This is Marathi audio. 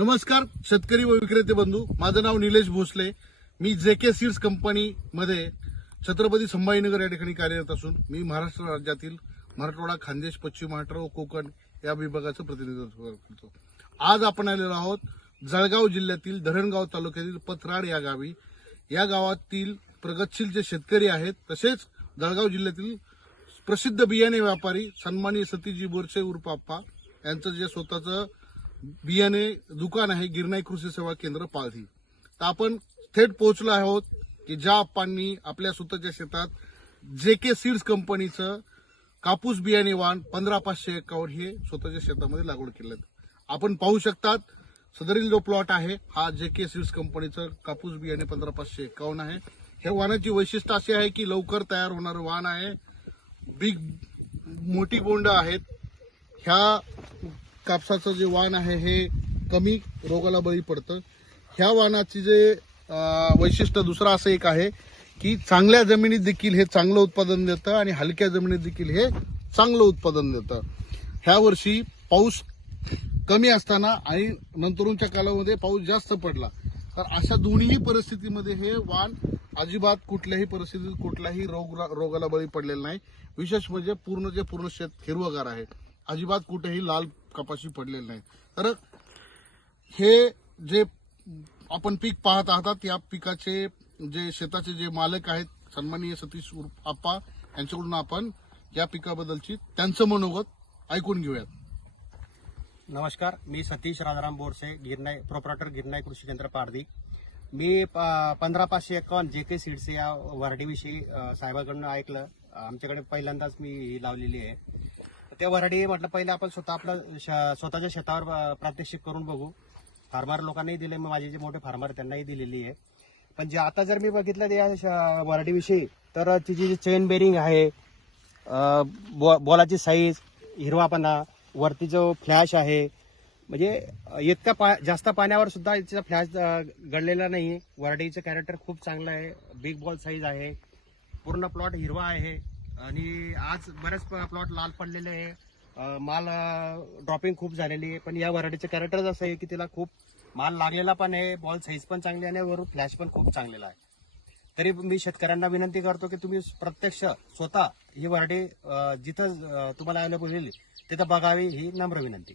नमस्कार शेतकरी व विक्रेते बंधू, माझं नाव निलेश भोसले. मी जेके सीड्स कंपनीमध्ये छत्रपती संभाजीनगर या ठिकाणी कार्यरत असून मी महाराष्ट्र राज्यातील मराठवाडा, खानदेश, पश्चिम महाराष्ट्र व कोकण या विभागाचं प्रतिनिधित्व करतो. आज आपण आलेलो आहोत जळगाव जिल्ह्यातील धरणगाव तालुक्यातील पथराड या गावी. या गावातील प्रगतशील जे शेतकरी आहेत, तसेच जळगाव जिल्ह्यातील प्रसिद्ध बियाणे व्यापारी सन्माननीय सतीशजी बोरसे उर्फ आप्पा यांचं जे स्वतःचं बियाणे दुकान आहे गिरणाई कृषी सेवा केंद्र पाळधी. तर आपण थेट पोहोचलो आहोत की ज्या आप्पांनी आपल्या स्वतःच्या शेतात जेके सीड्स कंपनीचं कापूस बियाणे वाण 15551 हे स्वतःच्या शेतामध्ये लागवड केलं. आपण पाहू शकतात सदरील जो प्लॉट आहे हा जेके सीड्स कंपनीचं कापूस बियाणे 15551 आहे. हे वाणाची वैशिष्ट्य असे आहे की लवकर तयार होणारं वाण आहे. मोठी बोंड आहेत. ह्या कापसाचं जे वाण आहे हे कमी रोगाला बळी पडतं. ह्या वाणाची जे वैशिष्ट्य दुसरं असं एक आहे की चांगल्या जमिनीत देखील हे चांगलं उत्पादन देतं आणि हलक्या जमिनीत देखील हे चांगलं उत्पादन देतं. ह्या वर्षी पाऊस कमी असताना आणि नंतरच्या कालामध्ये पाऊस जास्त पडला, तर अशा दोन्ही परिस्थितीमध्ये हे वाण अजिबात कुठल्याही परिस्थितीत कुठल्याही रोगाला बळी पडलेलं नाही. विशेष म्हणजे पूर्ण शेत हिरवगार आहे, अजिबात कुठेही लाल कपाशी पडलेली नाही. तर हे जे आपण पीक पाहत आहात या पिकाचे जे शेताचे जे मालक आहेत सन्माननीय सतीश उर्फ आप्पा यांच्याकडून आपण या पिकाबद्दलची त्यांचं मनोगत ऐकून घेऊयात. नमस्कार, मी सतीश राजाराम बोरसे, प्रोप्रायटर गिरणाई कृषी केंद्र पारधी. मी 15551 जेके सीड्स या व्हरायटीविषयी साहेबांकडून ऐकलं. आमच्याकडे पहिल्यांदाच मी ही लावलेली आहे. त्या व्हरायटी म्हटलं पहिले आपण स्वतःच्या शेतावर प्रात्यक्षिक करून बघू. फार्मर लोकांनाही दिले, माझे जे मोठे फार्मर त्यांनाही दिलेली आहे. पण जे आता जर मी बघितलं या व्हरायटीविषयी, तर तिची जी चेन बेरिंग आहे, बॉलाची साईज, हिरवापणा, वरती जो फ्लॅश आहे, म्हणजे इतका जास्त पाण्यावर सुद्धा तिचा फ्लॅश गळलेला नाही. व्हरायटीचं कॅरेक्टर खूप चांगलं आहे. बिग बॉल साईज आहे. पूर्ण प्लॉट हिरवा आहे आणि आज बरेच प्लॉट लाल पडलेले आहे. माल ड्रॉपिंग खूप झालेली आहे. पण या व्हरायटीचं कॅरेक्टर असं आहे की तिला खूप माल लागलेला पण आहे, बॉल साईज पण चांगली आणि वरून फ्लॅश पण खूप चांगलेला आहे. तरी मी शेतकऱ्यांना विनंती करतो की तुम्ही प्रत्यक्ष स्वतः ही व्हरायटी जिथं तुम्हाला अवेलेबल होईल तिथं बघावी, ही नम्र विनंती.